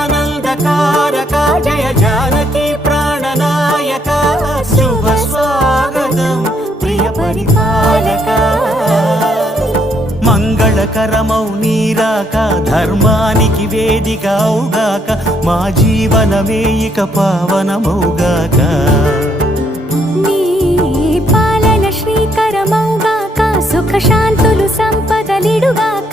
జగదానందకారక జయ జానకి ప్రాణనాయక శుభ స్వాగతం ప్రియ పరిపాలక మంగళకరమౌ నీరాక ధర్మానికి వేదిక అవుగాక మా జీవనమే ఇక పావనమౌగాక నీ పాలన శ్రీకరమౌగాక సుఖ శాంతులు సంపదలిడుగాక